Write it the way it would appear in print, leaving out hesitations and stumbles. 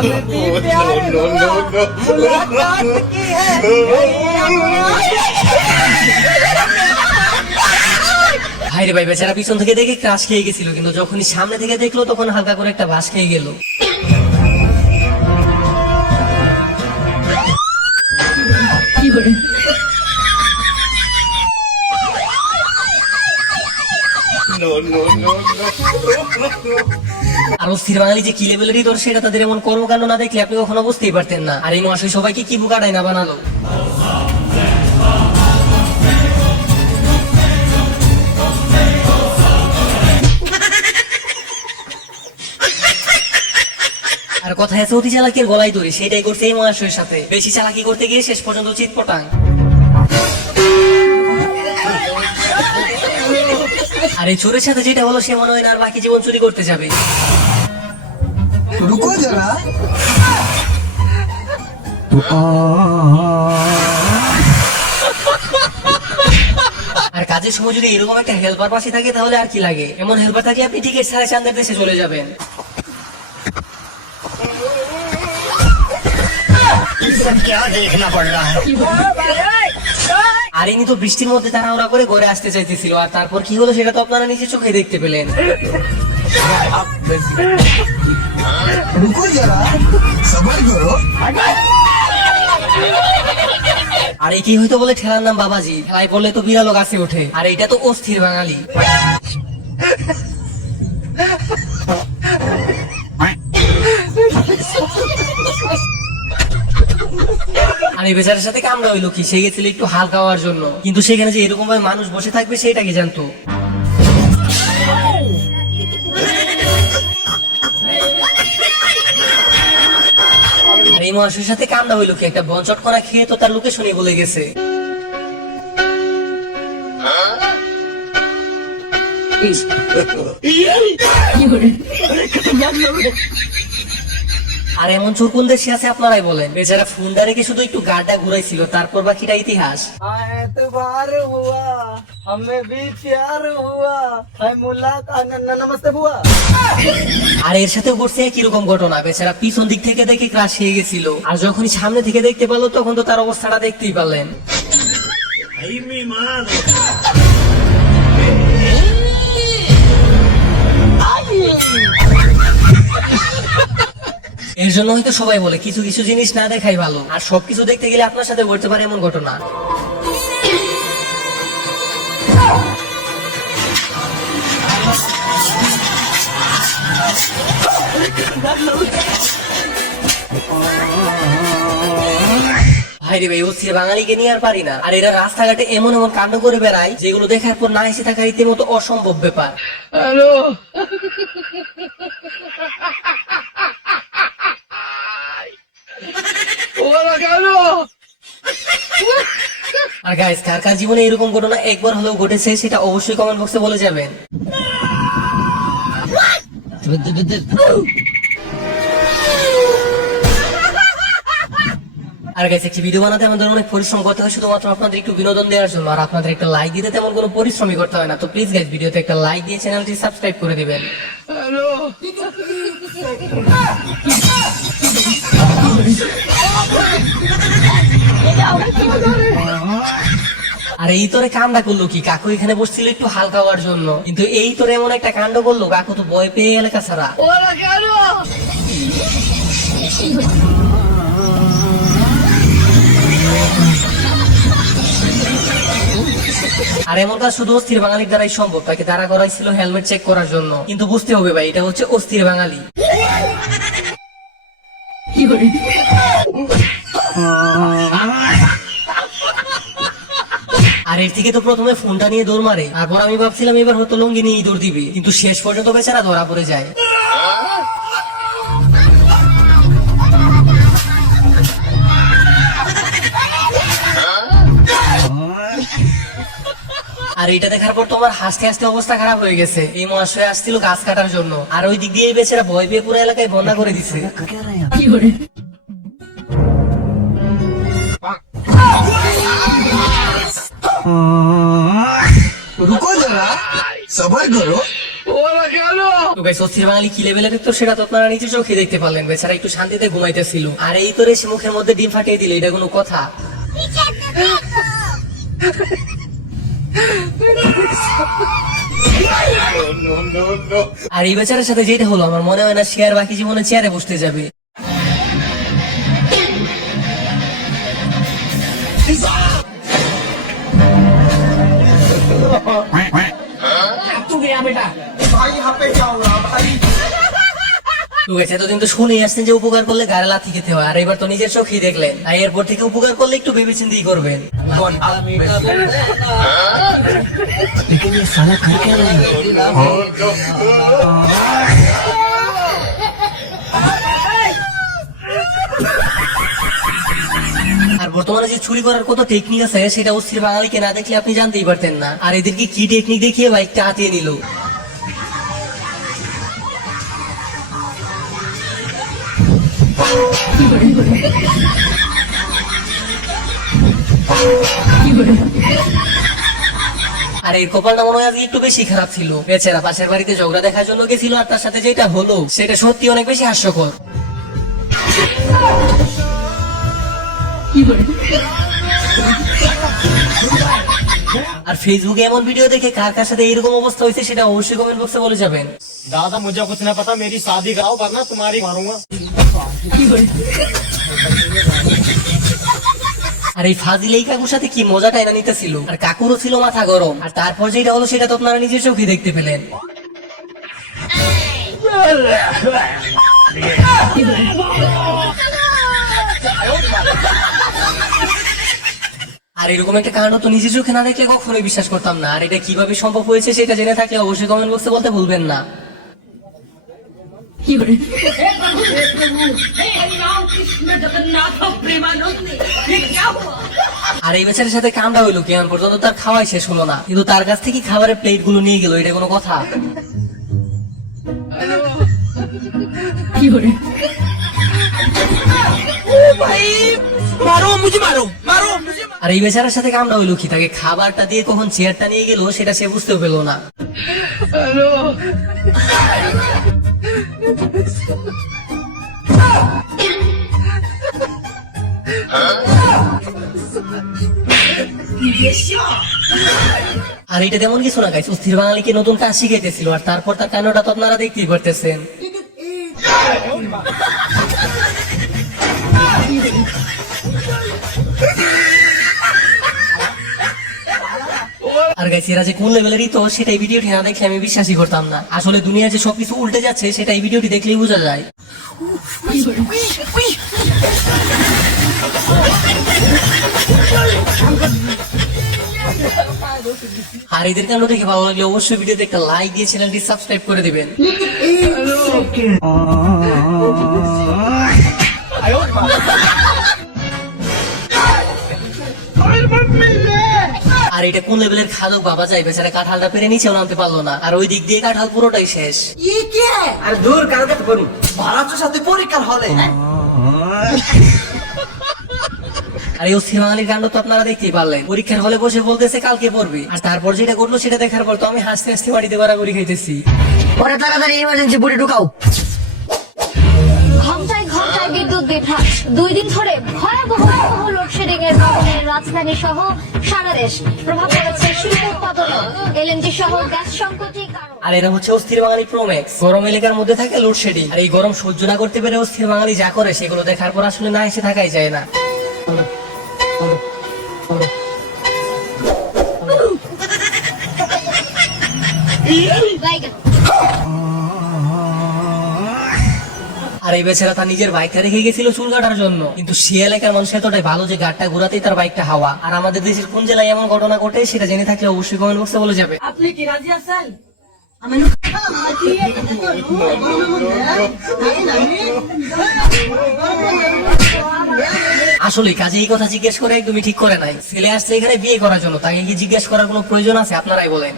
हमें भी प्यार हुआ, मुलाकात की है ভাই রে ভাই, বেচারা পিছন থেকে দেখে ক্রাশ খেয়ে গেছিল, কিন্তু যখনই সামনে থেকে দেখলো তখন হালকা করে একটা বাস খেয়ে গেল। আর অস্থির বাঙালি যে কি লেভেলের হৃদয় সেটা তাদের এমন কর্মকাণ্ড না দেখলে আপনি কখনো বুঝতেই পারতেন না। আর এই মহাশয় সবাইকে কি বুকাটাই না বানালো। আর কথায় আছে অতি চালাকের গলায় দড়ি, সেটাই করছে এই মহাশয়ের সাথে। বেশি চালাকি করতে গিয়ে শেষ পর্যন্ত চিৎপটাং। আর এই চোরের সাথে যেটা হলো সে মনে হয় না আর বাকি জীবন চুরি করতে যাবে। रुको जरा আর কাজের সময় যদি এরকম একটা হেল্পার পাশে থাকে তাহলে আর কি লাগে। এমন হেল্পার থাকলে আপনি টিকিট ছাড়া চাঁদের দেশে চলে যাবেন। क्या देखना पड़ रहा है। আর ইনি তো বৃষ্টির মধ্যে তাড়াহুড়া করে ঘরে আসতে চাইতেছিল, আর তারপর কি হলো সেটা তো আপনারা নিজে চোখে দেখতে পেলেন। रुको जरा सबर करो আর এই কি হয়তো বলে ঠেলার নাম বাবাজি, ঠেলাই পড়লে তো বিড়ালও গাছে ওঠে। আর এটা তো অস্থির বাঙালি। আর এই বেচারের সাথে কামড়া হইলো কি, সে গেছিল একটু হালকা হওয়ার জন্য, কিন্তু সেখানে যে এরকম ভাবে মানুষ বসে থাকবে সেটা কি জানতো। আর এই মহাশয়ের সাথে কামড়া হইলো কি, একটা বন চটকনা খেয়ে তো তার লোকেশনই বলে গেছে। আর এমন চোর কোন দেশে আছে আপনারাই বলেন। বেচারা ফোনটা রেখে শুধু একটু গাড়টা ঘুরাইছিল, তারপর বাকিটা ইতিহাস। एतबार हुआ हमें भी प्यार हुआ है मुलाकात नमस्ते बुआ আর এর সাথেও ঘটছে একই রকম ঘটনা। বেচারা পিছন দিক থেকে দেখে ক্রাশ খেয়ে গেছিল, আর যখনই সামনে থেকে দেখতে পেলো তখন তো তার অবস্থাটা দেখতেই পারলেন। এর জন্য হয়তো সবাই বলে কিছু কিছু জিনিস না দেখাই ভালো। আর সবকিছু দেখতে গেলে আপনার সাথে ঘটতে পারে এমন ঘটনা। ভাই রে ভাই, অস্থির বাঙালিকে নিয়ে আর পারি না। আর এরা রাস্তাঘাটে এমন এমন কাণ্ড করে বেড়ায় যেগুলো দেখার পর না এসে থাকা রীতিমতো অসম্ভব ব্যাপার। हेलो আর গাইস, কার কার জীবনে এরকম ঘটনা একবার হলেও ঘটেছে সেটা অবশ্যই কমেন্ট বক্সে বলে যাবেন। আর গাইস, একটি ভিডিও বানাতে আমাদের অনেক পরিশ্রম করতে হয় শুধুমাত্র আপনাদের একটু বিনোদন দেওয়ার জন্য। আর আপনাদের একটা লাইক দিতে তেমন কোনো পরিশ্রমই করতে হয় না। তো প্লিজ গাইস, ভিডিওতে একটা লাইক দিয়ে চ্যানেলটি সাবস্ক্রাইব করে দিবেন। हेलो আর এই তোরে কান্ডা করলো কি, কাকু এখানে বসছিল একটু হালকা হওয়ার জন্য, কিন্তু এই তোরে এমন একটা কাণ্ড করলো কাকু তো ভয় পেয়ে এলাকা ছাড়া। আর এমন কাজ শুধু অস্থির বাঙালির দ্বারাই সম্ভব। তাকে দাঁড়া করাইছিল হেলমেট চেক করার জন্য, কিন্তু বুঝতে হবে ভাই এটা হচ্ছে অস্থির বাঙালি। আর এর থেকে তো প্রথমে ফোনটা নিয়ে দৌড় মারে, তারপর আমি ভাবছিলাম এবার হয়তো লুঙ্গি নিয়ে দৌড় দিবি, কিন্তু শেষ পর্যন্ত বেচারা ধরা পড়ে যায়। আর এটা দেখার পর তোমার হাসতে হাসতে অবস্থা খারাপ হয়ে গেছে। এই মহাশয় আসছিল গাছ কাটার জন্য, আর ওই দিক দিয়ে এই বেচারা ভয় পেয়ে পুরো এলাকায় বন্যা করে দিচ্ছে। रुको जरा सबर करो তো গাইস অস্থির বাঙালি কি লেভেলের তো সেটা তো আপনারা নিজে চোখে দেখতে পারলেন। বেচারা একটু শান্তিতে ঘুমাইতেছিল, আর এই তোরে সে মুখের মধ্যে ডিম ফাটিয়ে দিলে এটা কোনো কথা? আর এই বেচারার সাথে যেটা হলো আমার মনে হয় না সে আর বাকি জীবনে চেয়ারে বসতে যাবে। তো গেছে এতদিন তো শুনে আসছেন যে উপকার করলে গায়ে লাথি খেতে হয়, আর এবার তো নিজের চোখেই দেখলেন। আর এরপর থেকে উপকার করলে একটু ভেবেচিন্তেই করবেন। আর বর্তমানে যে চুরি করার কত টেকনিক আছে সেটা অস্থির বাঙালিকে না দেখলে আপনি জানতেই পারতেন না। আর এদেরকে কি টেকনিক দেখিয়ে বাইকটা হাতিয়ে নিল। আর এর কপালটা মনে হয় আজকে একটু বেশি খারাপ ছিল। বেচারা পাশের বাড়িতে ঝগড়া দেখার জন্য গেছিল, আর তার সাথে যেটা হলো সেটা সত্যি অনেক বেশি হাস্যকর। আর ফেসবুকে এমন ভিডিও দেখে কার কার সাথে এরকম অবস্থা হয়েছে সেটা অবশ্যই কমেন্ট বক্সে বলে যাবেন। दादा मुझे कुछ नहीं पता, मेरी शादी कराओ वरना तुम्हारी मारूंगा। আর এই ফাজিল এই কাকুর সাথে কি মজাটা এনে নিতেছিল, আর কাকুরও ছিল মাথা গরম। আর তারপর যেটা হলো সেটা তো আপনারা নিজের চোখে দেখতে পেলেন। আর এরকম একটা কাণ্ড তো নিজের চোখে না দেখলে কখনোই বিশ্বাস করতাম না। আর এটা কিভাবে সম্ভব হয়েছে সেটা জেনে থাকলে অবশ্যই কমেন্ট বক্সে বলতে ভুলবেন না। আর এই বেচারের সাথে কামটা হইলো কেমন পর্যন্ত তার খাওয়াই শেষ হলো না, কিন্তু তার কাছ থেকে খাবারের প্লেট গুলো নিয়ে গেল, এটা কোনো কথা? আর এই বেচারার সাথে কামটা হইলো কি, তাকে খাবারটা দিয়ে কখন চেয়ারটা নিয়ে গেল সেটা সে বুঝতেও পেলো না। আর এটা তেমন কিছু না গাইস, অস্থির বাঙালিকে নতুন কাজ শিখাইতেছিল, আর তারপর তার কাণ্ডটা তো আপনারা দেখতেই পারতেছেন। আর গাইস এরা যে কোন লেভেলেরই তো সেটা এই ভিডিওটি না দেখলে আমি বিশ্বাসই করতাম না। আসলে দুনিয়া যে সবকিছু উল্টে যাচ্ছে সেটা এই ভিডিওটি দেখলেই বোঝা যায়। আর এদের কাণ্ড দেখে ভালো লাগলে অবশ্যই ভিডিওতে একটা লাইক দিয়ে চ্যানেলটি সাবস্ক্রাইব করে দিবেন। আর এটা কোন লেভেলের খাদক বাবা যায়, বেচারা কাঁঠালটা পেরে নিচেও নামতে পারলো না, আর ওই দিক দিয়ে কাঁঠাল পুরোটাই শেষ। আর দূর কালকে তো করুন ভাড়ার সাথে পরীক্ষার হলে। আর এই অস্থির বাঙালির কাণ্ড তো আপনারা দেখতেই পারলেন। পরীক্ষার হলে বসে বলতেছে কালকে পড়বে, আর তারপর যেটা করলো সেটা দেখার পর তো আমি হাসতে হাসতে বাড়িতে গড়াগড়ি খাইতেছি। পরে তাড়াতাড়ি ইমার্জেন্সি বুড়ি ঢুকাও। ঘন্টায় ঘন্টায় বিদ্যুৎ বিভ্রাট, 2 দিন ধরে ভয়াবহ লোডশেডিং এর কারণে রাজধানী সহ সারা দেশ প্রভাব পড়েছে শিল্প উৎপাদনে, এলএনজি সহ গ্যাস সংকটই কারণ। আর এরা হচ্ছে অস্থির বাঙালি প্রোম্যাক্স। গরম এলাকার মধ্যে থাকে লোডশেডিং, আর এই গরম সহ্য না করতে পেরে অস্থির বাঙালি যা করে সেগুলো দেখার পর আসলে না এসে থাকাই যায় না। আর এই বেচারা তার নিজের বাইকটা রেখে গেছিল চুল কাটার জন্য, কিন্তু সে এলাকার মানুষ এতটাই ভালো যে গাড়িটা ঘোরাতেই তার বাইকটা হাওয়া। আর আমাদের দেশের কোন জেলায় এমন ঘটনা ঘটে সেটা জেনে থাকলে অবশ্যই কমেন্ট বক্সে বলে যাবে। আপনি কি রাজি আছেন? আসলে কাজে এই কথা জিজ্ঞেস করে একদমই ঠিক করে নাই। ছেলে আসছে এখানে বিয়ে করার জন্য, তাকে কি জিজ্ঞেস করার কোনো প্রয়োজন আছে? আপনারাই বলেন।